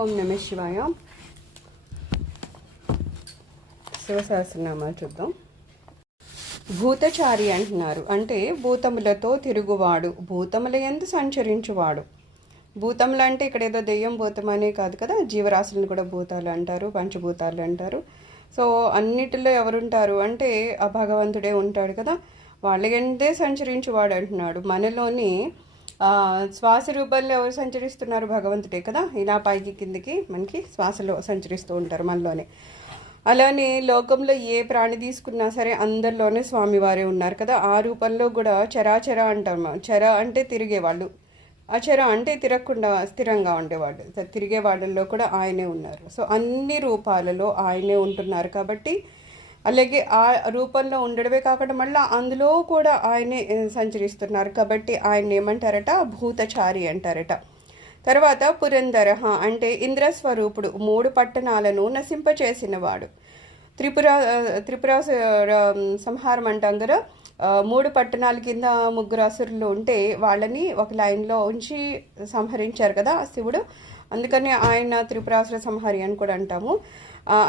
ఓం నమ శివాయ. శివ సహస్రనామాలు చూద్దాం. భూతచారి అంటున్నారు, అంటే భూతములతో తిరుగువాడు, భూతముల యందు సంచరించువాడు. భూతములు అంటే ఇక్కడ ఏదో దెయ్యం భూతం అనే కాదు కదా, జీవరాశులను కూడా భూతాలు అంటారు, పంచభూతాలు అంటారు. సో అన్నిటిలో ఎవరుంటారు అంటే ఆ భగవంతుడే ఉంటాడు కదా, వాళ్ళ ఎందే సంచరించువాడు అంటున్నాడు. మనలోని శ్వాస రూపంలో ఎవరు సంచరిస్తున్నారు? భగవంతుడే కదా. ఇలా పైకి కిందికి మనకి శ్వాసలో సంచరిస్తూ ఉంటారు మనలోనే. అలానే లోకంలో ఏ ప్రాణి తీసుకున్నా సరే అందరిలోనే స్వామివారే ఉన్నారు కదా. ఆ రూపంలో కూడా చరాచర అంటాం. చర అంటే తిరిగేవాళ్ళు, అచర అంటే తిరగకుండా స్థిరంగా ఉండేవాళ్ళు. తిరిగే వాళ్ళల్లో కూడా ఆయనే ఉన్నారు. సో అన్ని రూపాలలో ఆయనే ఉంటున్నారు కాబట్టి, అలాగే ఆ రూపంలో ఉండడమే కాకుండా మళ్ళీ అందులో కూడా ఆయనే సంచరిస్తున్నారు కాబట్టి ఆయన ఏమంటారట? భూతచారి అంటారట. తర్వాత పురంధర అంటే ఇంద్రస్వరూపుడు, 3 పట్టణాలను నశింపచేసినవాడు. త్రిపుర సంహారం అంటాం కదా. 3 పట్టణాల కింద 3 అసురులు ఉంటే వాళ్ళని ఒక లైన్లో ఉంచి సంహరించారు కదా శివుడు. అందుకని ఆయన త్రిపురాసుర సంహారి అని కూడా అంటాము.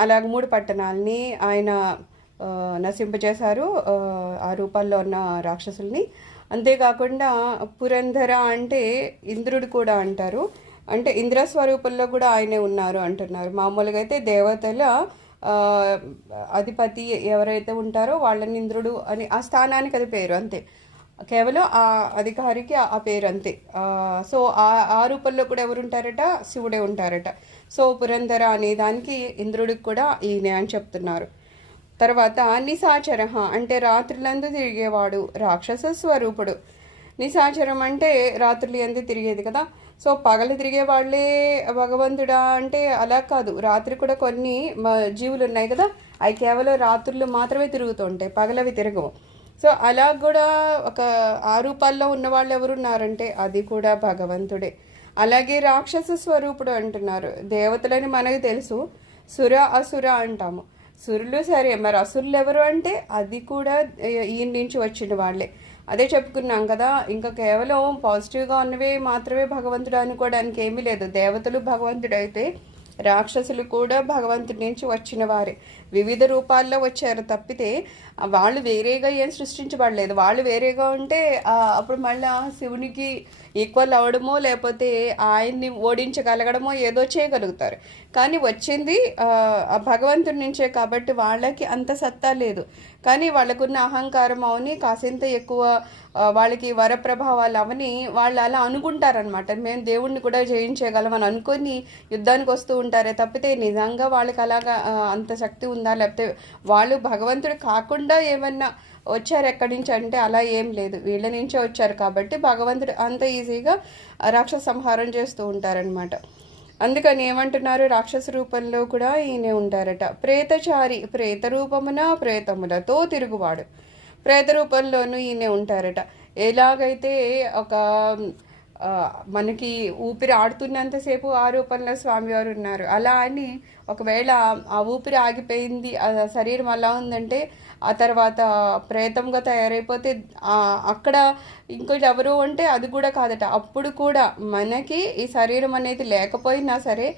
అలాగే 3 పట్టణాలని ఆయన నశింపజేశారు ఆ రూపాల్లో ఉన్న రాక్షసుల్ని. అంతేకాకుండా పురంధర అంటే ఇంద్రుడు కూడా అంటారు, అంటే ఇంద్రస్వరూపంలో కూడా ఆయనే ఉన్నారు అంటున్నారు. మామూలుగా అయితే దేవతల అధిపతి ఎవరైతే ఉంటారో వాళ్ళని ఇంద్రుడు అని, ఆ స్థానానికి అది పేరు అంతే, కేవలం ఆ అధికారికి ఆ పేరు అంతే. సో ఆ రూపంలో కూడా ఎవరు ఉంటారట? శివుడే ఉంటారట. సో పురంధర అనే దానికి ఇంద్రుడికి కూడా ఈయనే అని చెప్తున్నారు. తర్వాత నిశాచర అంటే రాత్రులందు తిరిగేవాడు, రాక్షస స్వరూపుడు. నిశాచరం అంటే రాత్రులు ఎందు తిరిగేది కదా. సో పగలు తిరిగే వాళ్ళే భగవంతుడా అంటే అలా కాదు. రాత్రి కూడా కొన్ని జీవులు ఉన్నాయి కదా, అవి కేవలం రాత్రులు మాత్రమే తిరుగుతూ ఉంటాయి, పగలవి తిరగవు. సో అలా కూడా ఒక ఆ రూపాల్లో ఉన్న వాళ్ళు ఎవరున్నారంటే అది కూడా భగవంతుడే. అలాగే రాక్షస స్వరూపుడు అంటున్నారు. దేవతలని మనకు తెలుసు, సుర అసుర అంటాము. సురులు సరే, మరి అసురులు ఎవరు అంటే అది కూడా ఈయన నుంచి వచ్చిన వాళ్ళే. అదే చెప్పుకున్నాం కదా, ఇంకా కేవలం పాజిటివ్గా ఉన్నవే మాత్రమే భగవంతుడు అనుకోవడానికి ఏమీ లేదు. దేవతలు భగవంతుడైతే రాక్షసులు కూడా భగవంతుడి నుంచి వచ్చిన వారే, వివిధ రూపాల్లో వచ్చారు తప్పితే వాళ్ళు వేరేగా ఏం సృష్టించబడలేదు. వాళ్ళు వేరేగా ఉంటే అప్పుడు మళ్ళీ శివునికి ఈక్వల్ అవడమో లేకపోతే ఆయన్ని ఓడించగలగడమో ఏదో చేయగలుగుతారు. కానీ వచ్చింది ఆ భగవంతుడి నుంచే కాబట్టి వాళ్ళకి అంత సత్తా లేదు. కానీ వాళ్ళకున్న అహంకారం అవని, కాసింత ఎక్కువ వాళ్ళకి వరప్రభావాలు అవని వాళ్ళు అలా అనుకుంటారనమాట. మేము దేవుణ్ణి కూడా జయించగలం అని అనుకొని యుద్ధానికి వస్తూ ఉంటారే తప్పితే నిజంగా వాళ్ళకి అలాగా అంత శక్తి ఉందా, లేకపోతే వాళ్ళు భగవంతుడు కాకుండా ఏమన్నా వచ్చారు ఎక్కడి నుంచి అంటే అలా ఏం లేదు, వీళ్ళ నుంచే వచ్చారు కాబట్టి భగవంతుడు అంత ఈజీగా రాక్షస సంహారం చేస్తూ ఉంటారనమాట. అందుకని ఏమంటున్నారు? రాక్షస రూపంలో కూడా ఈయనే ఉంటారట. ప్రేతచారి ప్రేత రూపమున ప్రేతములతో తిరుగువాడు, ప్రేత రూపంలోనూ ఈయనే ఉంటారట. ఎలాగైతే ఒక మనకి ఊపిరి ఆడుతున్నంతసేపు ఆ రూపంలో స్వామివారు ఉన్నారు, అలా అని ఒకవేళ ఆ ఊపిరి ఆగిపోయింది, ఆ శరీరం అలా ఉందంటే ఆ తర్వాత ప్రేతంగా తయారైపోతే అక్కడ ఇంకోటి ఎవరు అంటే అది కూడా కాదట. అప్పుడు కూడా మనకి ఈ శరీరం అనేది లేకపోయినా సరే,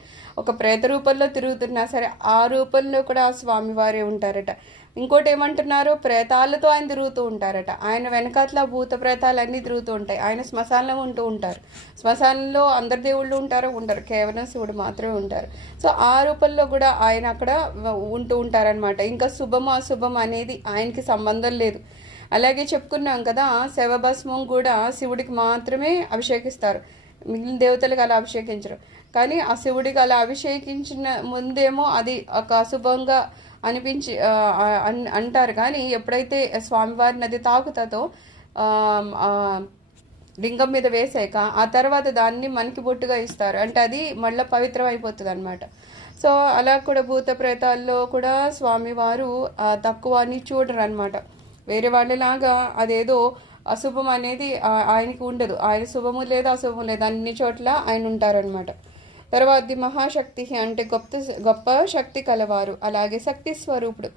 ఒక ప్రేత రూపంలో తిరుగుతున్నా సరే ఆ రూపంలో కూడా ఆ స్వామివారే ఉంటారట. ఇంకోటి ఏమంటున్నారు? ప్రేతాలతో ఆయన తిరుగుతూ ఉంటారట. ఆయన వెనకాతల భూత ప్రేతాలు అన్నీ తిరుగుతూ ఉంటాయి. ఆయన శ్మశానంలో ఉంటూ ఉంటారు. శ్మశానంలో అందరు దేవుళ్ళు ఉంటారో ఉండరు, కేవలం శివుడు మాత్రమే ఉంటారు. సో ఆ రూపంలో కూడా ఆయన అక్కడ ఉంటూ ఉంటారనమాట. ఇంకా శుభం అశుభం అనేది ఆయనకి సంబంధం లేదు. అలాగే చెప్పుకున్నాం కదా, శవభస్మం కూడా శివుడికి మాత్రమే అభిషేకిస్తారు, మిగిలిన దేవతలకు అలా అభిషేకించరు. కానీ ఆ శివుడికి అలా అభిషేకించిన ముందేమో అది ఒక అశుభంగా అనిపించి అంటారు. కానీ ఎప్పుడైతే స్వామివారిని అది తాకుతుందో లింగం మీద వేసాక ఆ తర్వాత దాన్ని మనకి బొట్టుగా ఇస్తారు, అంటే అది మళ్ళీ పవిత్రం అయిపోతుంది అనమాట. సో అలా కూడా భూత ప్రేతాల్లో కూడా స్వామివారు తక్కువ అని చూడరు అనమాట. వేరే వాళ్ళలాగా అదేదో అశుభం అనేది ఆయనకి ఉండదు. ఆయన శుభము లేదు అశుభము లేదు, అన్ని చోట్ల ఆయన ఉంటారనమాట. తర్వాత మహాశక్తి అంటే గొప్ప శక్తి కలవారు. అలాగే శక్తి స్వరూపుడు,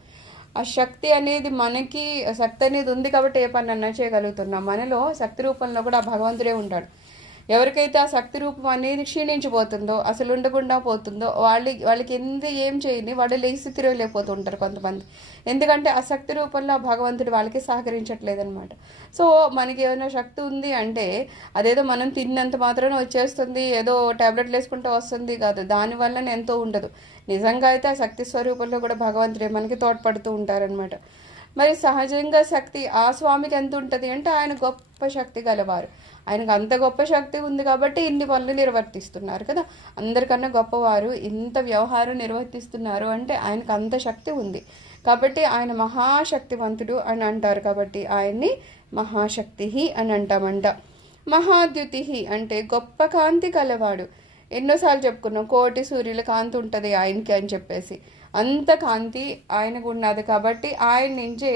ఆ శక్తి అనేది మనకి శక్తి అనేది ఉంది కాబట్టి ఏ పని అన్నా చేయగలుగుతున్నాం. మనలో శక్తి రూపంలో కూడా భగవంతుడే ఉంటాడు. ఎవరికైతే ఆ శక్తి రూపం అనేది క్షీణించిపోతుందో, అసలు ఉండకుండా పోతుందో, వాళ్ళకి ఏం చేయని వాళ్ళు లేచి తిరగలేకపోతుంటారు కొంతమంది. ఎందుకంటే ఆ శక్తి రూపంలో ఆ భగవంతుడు వాళ్ళకి సహకరించట్లేదనమాట. సో మనకి ఏమైనా శక్తి ఉంది అంటే అదేదో మనం తిన్నంత మాత్రాన వచ్చేస్తుంది, ఏదో ట్యాబ్లెట్లు వేసుకుంటే వస్తుంది కాదు, దానివల్లనే ఎంతో ఉండదు. నిజంగా అయితే ఆ శక్తి స్వరూపంలో కూడా భగవంతుడే మనకి తోడ్పడుతూ ఉంటారనమాట. మరి సహజంగా శక్తి ఆ స్వామికి ఎంత ఉంటుంది అంటే ఆయన గొప్ప శక్తి గలవారు. ఆయనకు అంత గొప్ప శక్తి ఉంది కాబట్టి ఇన్ని పనులు నిర్వర్తిస్తున్నారు కదా. అందరికన్నా గొప్పవారు ఇంత వ్యవహారం నిర్వర్తిస్తున్నారు అంటే ఆయనకు అంత శక్తి ఉంది కాబట్టి ఆయన మహాశక్తివంతుడు అని అంటారు. కాబట్టి ఆయన్ని మహాశక్తి అని అంటామంట. మహాద్యుతి అంటే గొప్ప కాంతి కలవాడు. ఎన్నోసార్లు చెప్పుకున్నాం, కోటి సూర్యుల కాంతి ఉంటుంది ఆయనకి అని చెప్పేసి. అంత కాంతి ఆయనకు ఉన్నది కాబట్టి ఆయన నుంచే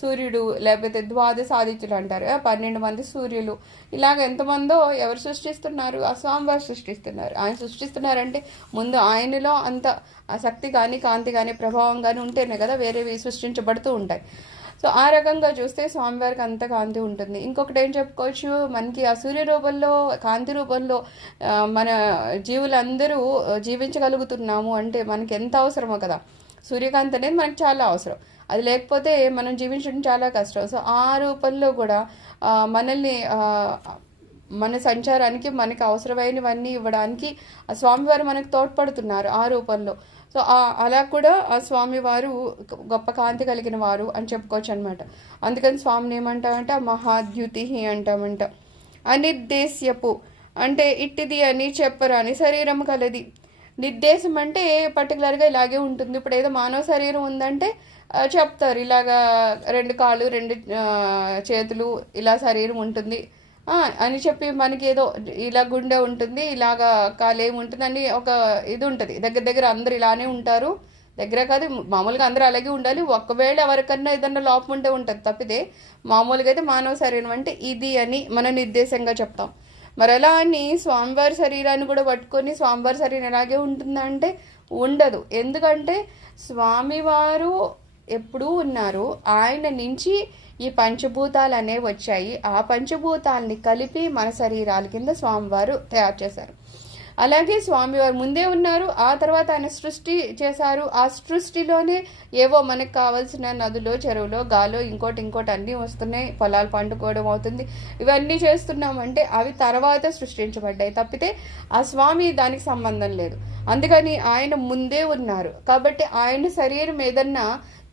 సూర్యుడు లేకపోతే ద్వాదశాదిత్యులు అంటారు, 12 మంది సూర్యులు, ఇలాగ ఎంతమందో ఎవరు సృష్టిస్తున్నారు? ఆ స్వామివారు సృష్టిస్తున్నారు. ఆయన సృష్టిస్తున్నారంటే ముందు ఆయనలో అంత శక్తి కానీ కాంతి కానీ ప్రభావం కానీ ఉంటేనే కదా వేరేవి సృష్టించబడుతూ ఉంటాయి. సో ఆ రకంగా చూస్తే స్వామివారికి అంత కాంతి ఉంటుంది. ఇంకొకటి ఏం చెప్పుకోవచ్చు, మనకి ఆ సూర్య రూపంలో కాంతి రూపంలో మన జీవులందరూ జీవించగలుగుతున్నాము అంటే మనకి ఎంత అవసరమో కదా. సూర్యకాంతి అనేది మనకి చాలా అవసరం, అది లేకపోతే మనం జీవించడం చాలా కష్టం. సో ఆ రూపంలో కూడా మనల్ని మన సంచారానికి మనకి అవసరమైనవన్నీ ఇవ్వడానికి ఆ స్వామివారు మనకు తోడ్పడుతున్నారు ఆ రూపంలో. సో అలా కూడా ఆ స్వామివారు గొప్ప కాంతి కలిగిన వారు అని చెప్పుకోవచ్చు అనమాట. అందుకని స్వామిని ఏమంటామంటే మహాద్యుతి అంటామంట. అనిర్దేశ్యపు అంటే ఇట్టిది అని చెప్పరాని శరీరం కలది. నిర్దేశం అంటే పర్టికులర్గా ఇలాగే ఉంటుంది. ఇప్పుడు ఏదో మానవ శరీరం ఉందంటే చెప్తారు, ఇలాగా 2 కాళ్ళు 2 చేతులు ఇలా శరీరం ఉంటుంది అని చెప్పి, మనకి ఏదో ఇలా గుండె ఉంటుంది, ఇలాగా కాలేం ఉంటుంది అని ఒక ఇది ఉంటుంది. దగ్గర అందరు ఇలానే ఉంటారు, దగ్గర కాదు మామూలుగా అందరూ అలాగే ఉండాలి. ఒకవేళ ఎవరికన్నా ఏదన్నా లోపం ఉంటే ఉంటుంది తప్పితే మామూలుగా అయితే మానవ శరీరం అంటే ఇది అని మన నిర్దేశంగా చెప్తాం. మరి అలా అని స్వామివారి శరీరాన్ని కూడా పట్టుకొని స్వామివారి శరీరం ఎలాగే ఉంటుందా అంటే ఉండదు. ఎందుకంటే స్వామివారు ఎప్పుడూ ఉన్నారు, ఆయన నుంచి ఈ పంచభూతాలు అనేవి వచ్చాయి. ఆ పంచభూతాలని కలిపి మన శరీరాల కింద స్వామివారు తయారు చేశారు. అలాగే స్వామివారు ముందే ఉన్నారు, ఆ తర్వాత ఆయన సృష్టి చేశారు. ఆ సృష్టిలోనే ఏవో మనకు కావాల్సిన నదులో చెరువులో గాలో ఇంకోటి అన్నీ వస్తున్నాయి, పొలాలు పండుకోవడం అవుతుంది. ఇవన్నీ చేస్తున్నామంటే అవి తర్వాత సృష్టించబడ్డాయి తప్పితే ఆ స్వామి దానికి సంబంధం లేదు. అందుకని ఆయన ముందే ఉన్నారు కాబట్టి ఆయన శరీరం ఏదన్నా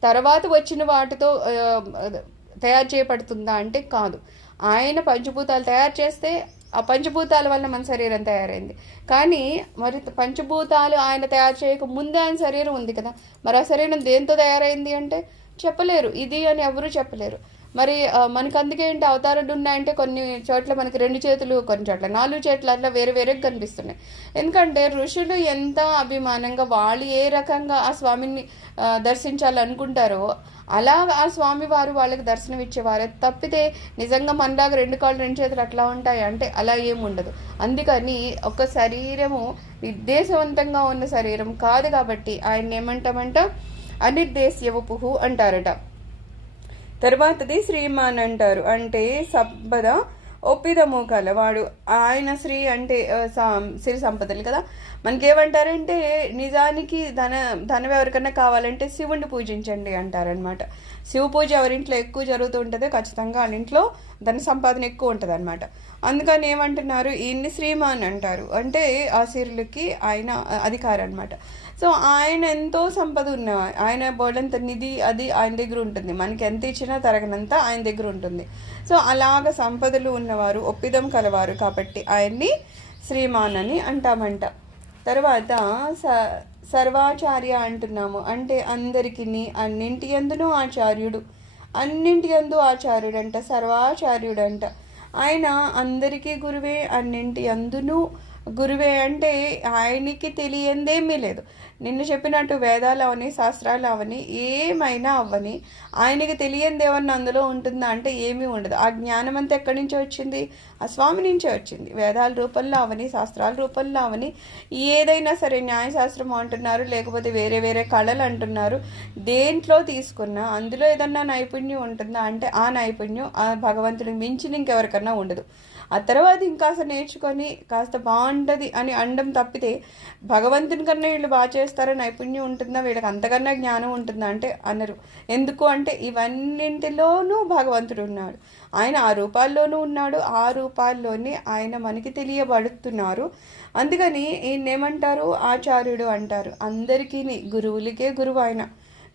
తర్వాత వచ్చిన వాటితో తయారు చేయబడుతుందా అంటే కాదు. ఆయన పంచభూతాలు తయారు చేస్తే ఆ పంచభూతాల వల్ల మన శరీరం తయారైంది. కానీ మరి పంచభూతాలు ఆయన తయారు చేయక ముందే ఆయన శరీరం ఉంది కదా, మరి ఆ శరీరం దేంతో తయారైంది అంటే చెప్పలేరు, ఇది అని ఎవరు చెప్పలేరు. మరి మనకు అందుకే ఏంటి అవతారాలు ఉన్నాయంటే కొన్ని చోట్ల మనకి 2 చేతులు, కొన్ని చోట్ల 4 చేతులు, అట్లా వేరేగా కనిపిస్తున్నాయి. ఎందుకంటే ఋషులు ఎంత అభిమానంగా వాళ్ళు ఏ రకంగా ఆ స్వామిని దర్శించాలనుకుంటారో అలా ఆ స్వామి వారు వాళ్ళకి దర్శనం ఇచ్చేవారే తప్పితే నిజంగా మనలాగా 2 కాళ్ళు 2 చేతులు అట్లా ఉంటాయి అంటే అలా ఏముండదు. అందుకని ఒక శరీరము నిర్దేశవంతంగా ఉన్న శరీరం కాదు కాబట్టి ఆయన ఏమంటామంట అనిర్దేశ్యవపుహు అంటారట. తర్వాతది శ్రీమాన్ అంటారు, అంటే సంపద ఒప్పిదము కలవాడు. ఆయన శ్రీ అంటే సిరి సంపదలు కదా. మనకేమంటారంటే నిజానికి ధనం ఎవరికన్నా కావాలంటే శివుణ్ణి పూజించండి అంటారనమాట. శివ పూజ ఎవరింట్లో ఎక్కువ జరుగుతూ ఉంటుందో ఖచ్చితంగా వాళ్ళ ఇంట్లో ధన సంపాదన ఎక్కువ ఉంటుంది అనమాట. అందుకని ఏమంటున్నారు, ఈయన్ని శ్రీమాన్ అంటారు, అంటే ఆ సిరులకి ఆయన అధికారం అనమాట. సో ఆయన ఎంతో సంపద ఉన్న ఆయన బోలంత నిధి అది ఆయన దగ్గర ఉంటుంది, మనకి ఎంత ఇచ్చినా తరగనంత ఆయన దగ్గర ఉంటుంది. సో అలాగ సంపదలు ఉన్నవారు ఒప్పిదం కలవారు కాబట్టి ఆయన్ని శ్రీమాన్ అని అంటామంట. తర్వాత సర్వాచార్య అంటున్నాము, అంటే అందరికీ అన్నింటి యందునూ ఆచార్యుడు, అన్నింటి యందు ఆచార్యుడంట, సర్వాచార్యుడంట. ఆయన అందరికీ గురువే, అన్నింటి యందునూ గురువే. అంటే ఆయనకి తెలియందేమీ లేదు. నిన్ను చెప్పినట్టు వేదాలు అవని శాస్త్రాలు అవని ఏమైనా అవ్వని ఆయనకి తెలియంది ఏమన్నా అందులో ఉంటుందా అంటే ఏమీ ఉండదు. ఆ జ్ఞానం అంతా ఎక్కడి నుంచో వచ్చింది, ఆ స్వామి నుంచే వచ్చింది. వేదాల రూపంలో అవని శాస్త్రాల రూపంలో అవని ఏదైనా సరే, న్యాయశాస్త్రం అంటున్నారు లేకపోతే వేరే కళలు అంటున్నారు, దేంట్లో తీసుకున్నా అందులో ఏదన్నా నైపుణ్యం ఉంటుందా అంటే ఆ నైపుణ్యం ఆ భగవంతుడికి మించిన ఇంకెవరికన్నా ఉండదు. ఆ తర్వాత ఇంకాస్త నేర్చుకొని కాస్త బాగుంటుంది అని అనడం తప్పితే భగవంతుని కన్నా వీళ్ళు బాగా చేస్తారా, నైపుణ్యం ఉంటుందా, వీళ్ళకి అంతకన్నా జ్ఞానం ఉంటుందా అంటే అనరు. ఎందుకు అంటే ఇవన్నింటిలోనూ భగవంతుడు ఉన్నాడు. ఆయన ఆ రూపాల్లోనూ ఉన్నాడు, ఆ రూపాల్లోనే ఆయన మనకి తెలియబడుతున్నారు. అందుకని ఈయనేమంటారు, ఆచార్యుడు అంటారు. అందరికీ గురువులకే గురువు ఆయన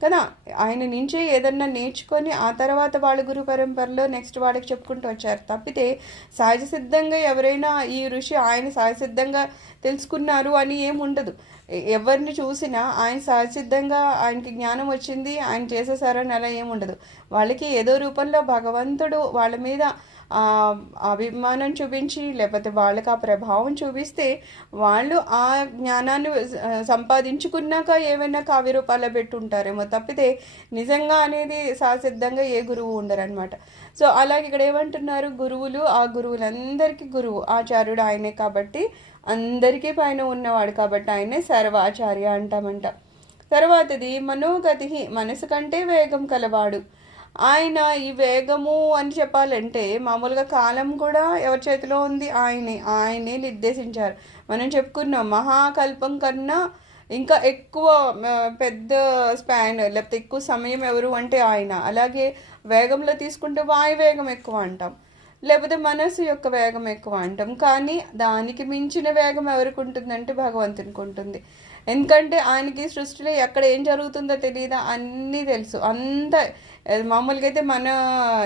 కదా. ఆయన నుంచే ఏదన్నా నేర్చుకొని ఆ తర్వాత వాళ్ళ గురు పరంపరలో నెక్స్ట్ వాళ్ళకి చెప్పుకుంటూ వచ్చారు తప్పితే సహజ సిద్ధంగా ఎవరైనా ఈ ఋషి ఆయన సహజ సిద్ధంగా తెలుసుకున్నారు అని ఏముండదు. ఎవరిని చూసినా ఆయన సహజసిద్ధంగా ఆయనకి జ్ఞానం వచ్చింది, ఆయన చేసేసారని అలా ఏముండదు. వాళ్ళకి ఏదో రూపంలో భగవంతుడు వాళ్ళ మీద అభిమానం చూపించి లేకపోతే వాళ్ళకి ఆ ప్రభావం చూపిస్తే వాళ్ళు ఆ జ్ఞానాన్ని సంపాదించుకున్నాక ఏమైనా కావ్య రూపాల్లో పెట్టుంటారేమో తప్పితే నిజంగా అనేది సహసిద్ధంగా ఏ గురువు ఉండరనమాట. సో అలాగే ఇక్కడ ఏమంటున్నారు, గురువులు ఆ గురువులందరికీ గురువు ఆచార్యుడు ఆయనే కాబట్టి అందరికీ పైన ఉన్నవాడు కాబట్టి ఆయనే సర్వాచార్య అంటామంట. తర్వాతది మనోగతి, మనసు కంటే వేగం కలవాడు. ఆయన ఈ వేగము అని చెప్పాలంటే మామూలుగా కాలం కూడా ఎవరి చేతిలో ఉంది, ఆయనే నిర్దేశించారు. మనం చెప్పుకున్నాం మహాకల్పం కన్నా ఇంకా ఎక్కువ పెద్ద స్పాన్ లేకపోతే ఎక్కువ సమయం ఎవరు అంటే ఆయన. అలాగే వేగంలో తీసుకుంటే వాయు వేగం ఎక్కువ అంటాం, లేకపోతే మనసు యొక్క వేగం ఎక్కువ అంటాం. కానీ దానికి మించిన వేగం ఎవరికి ఉంటుందంటే భగవంతునికి ఉంటుంది. ఎందుకంటే ఆయనకి సృష్టిలో ఎక్కడ ఏం జరుగుతుందో తెలియదా, అన్నీ తెలుసు. అంత మామూలుగా అయితే మన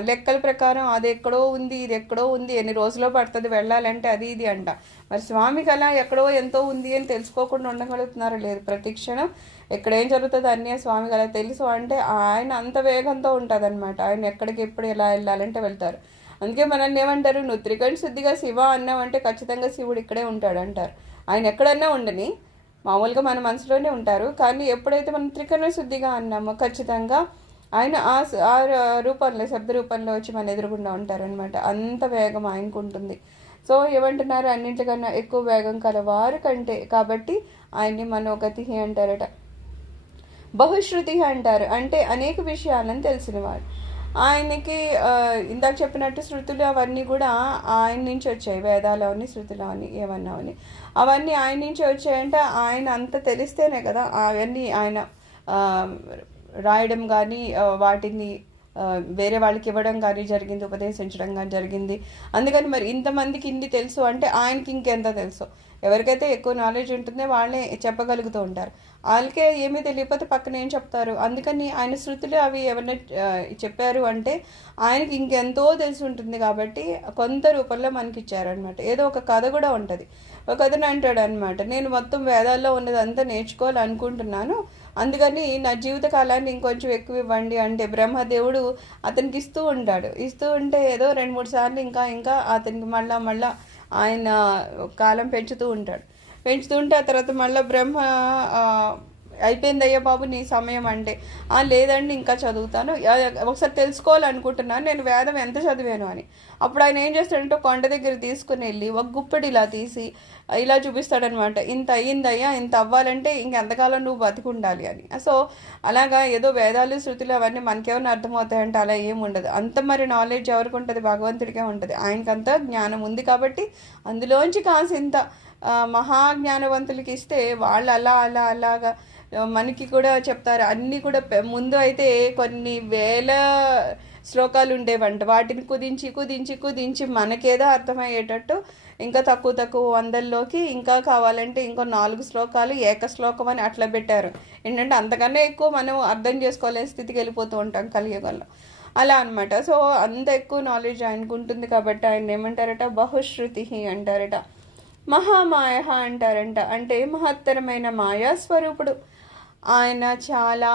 లెక్కల ప్రకారం అది ఎక్కడో ఉంది, ఇది ఎక్కడో ఉంది, ఎన్ని రోజుల్లో పడుతుంది వెళ్ళాలంటే అది ఇది అంట. మరి స్వామికి అలా ఎక్కడో ఎంతో ఉంది అని తెలుసుకోకుండా ఉండగలుగుతున్నారో లేదు. ప్రతి క్షణం ఎక్కడ ఏం జరుగుతుందో అన్నీ స్వామికి అలా తెలుసు. అంటే ఆయన అంత వేగంతో ఉంటుంది అనమాట. ఆయన ఎక్కడికి ఎప్పుడు ఎలా వెళ్ళాలంటే వెళ్తారు. అందుకే మనల్ని ఏమంటారు, నువ్వు త్రికరణ శుద్ధిగా శివ అన్నావంటే ఖచ్చితంగా శివుడు ఇక్కడే ఉంటాడు అంటారు. ఆయన ఎక్కడన్నా ఉండని మామూలుగా మన మనసులోనే ఉంటారు. కానీ ఎప్పుడైతే మనం త్రికరణ శుద్ధిగా అన్నామో ఖచ్చితంగా ఆయన ఆ రూపంలో శబ్ద రూపంలో వచ్చి మన ఎదురుగుండా ఉంటారనమాట. అంత వేగం ఆయనకు ఉంటుంది. సో ఏమంటున్నారు, అన్నింటికన్నా ఎక్కువ వేగం కలవారు కంటే కాబట్టి ఆయన్ని మనోగతి అంటారట. బహుశ్రుతి అంటారు, అంటే అనేక విషయాలను తెలిసినవాడు. ఆయనకి ఇందాక చెప్పినట్టు శృతులు అవన్నీ కూడా ఆయన నుంచి వచ్చాయి. వేదాలు అవన్నీ శృతులు అవన్నీ ఏమన్నా అవన్నీ అవన్నీ ఆయన నుంచి వచ్చాయంటే ఆయన అంత తెలిస్తేనే కదా అవన్నీ ఆయన రాయడం కానీ వాటిని వేరే వాళ్ళకి ఇవ్వడం కానీ జరిగింది, ఉపదేశించడం కానీ జరిగింది. అందుకని మరి ఇంతమందికి ఇన్ని తెలుసు అంటే ఆయనకి ఇంకెంత తెలుసు. ఎవరికైతే ఎక్కువ నాలెడ్జ్ ఉంటుందో వాళ్ళే చెప్పగలుగుతూ ఉంటారు. వాళ్ళకే ఏమీ తెలియకపోతే పక్కన ఏం చెప్తారు. అందుకని ఆయన శృతులు అవి ఎవరైనా చెప్పారు అంటే ఆయనకి ఇంకెంతో తెలిసి ఉంటుంది కాబట్టి కొంత రూపంలో మనకి ఇచ్చారనమాట. ఏదో ఒక కథ కూడా ఉంటుంది. ఒక కథను అంటాడు అనమాట, నేను మొత్తం వేదాల్లో ఉన్నదంతా నేర్చుకోవాలనుకుంటున్నాను, అందుకని నా జీవిత కాలాన్ని ఇంకొంచెం ఎక్కువ ఇవ్వండి అంటే బ్రహ్మదేవుడు అతనికి ఇస్తూ ఉంటాడు. ఇస్తూ ఉంటే ఏదో 2-3 సార్లు ఇంకా అతనికి మళ్ళా ఆయన కాలం పెంచుతూ ఉంటాడు. పెంచుతూ ఉంటే ఆ తర్వాత మళ్ళీ బ్రహ్మ అయిపోయిందయ్యా బాబు నీ సమయం అంటే, లేదండి ఇంకా చదువుతాను, ఒకసారి తెలుసుకోవాలనుకుంటున్నాను నేను వేదం ఎంత చదివాను అని. అప్పుడు ఆయన ఏం చేస్తాడంటే కొండ దగ్గర తీసుకుని వెళ్ళి ఒక గుప్పెడు ఇలా తీసి ఇలా చూపిస్తాడనమాట, ఇంత అయ్యిందయ్యా, ఇంత అవ్వాలంటే ఇంకెంతకాలం నువ్వు బతికుండాలి అని. సో అలాగా ఏదో వేదాలు శృతులు అవన్నీ మనకేమైనా అర్థమవుతాయంటే అలా ఏముండదు. అంత మరి నాలెడ్జ్ ఎవరికి ఉంటుంది, భగవంతుడికే ఉంటుంది. ఆయనకంత జ్ఞానం ఉంది కాబట్టి అందులోంచి కాసింత మహాజ్ఞానవంతులకి ఇస్తే వాళ్ళు అలాగా మనకి కూడా చెప్తారు. అన్నీ కూడా ముందు అయితే కొన్ని వేల శ్లోకాలు ఉండేవంట, వాటిని కుదించి మనకేదో అర్థమయ్యేటట్టు ఇంకా తక్కువ వందల్లోకి ఇంకా కావాలంటే ఇంకో 4 శ్లోకాలు ఏకశ్లోకం అని అట్లా పెట్టారు. ఏంటంటే అంతకన్నా ఎక్కువ మనం అర్థం చేసుకోలేని స్థితికి వెళ్ళిపోతూ ఉంటాం కలియుగంలో అలా అనమాట. సో అంత ఎక్కువ నాలెడ్జ్ ఆయనకు ఉంటుంది కాబట్టి ఆయన ఏమంటారట, బహుశ్రుతి అంటారట. మహామాయ అంటారంట, అంటే మహత్తరమైన మాయా స్వరూపుడు. ఆయన చాలా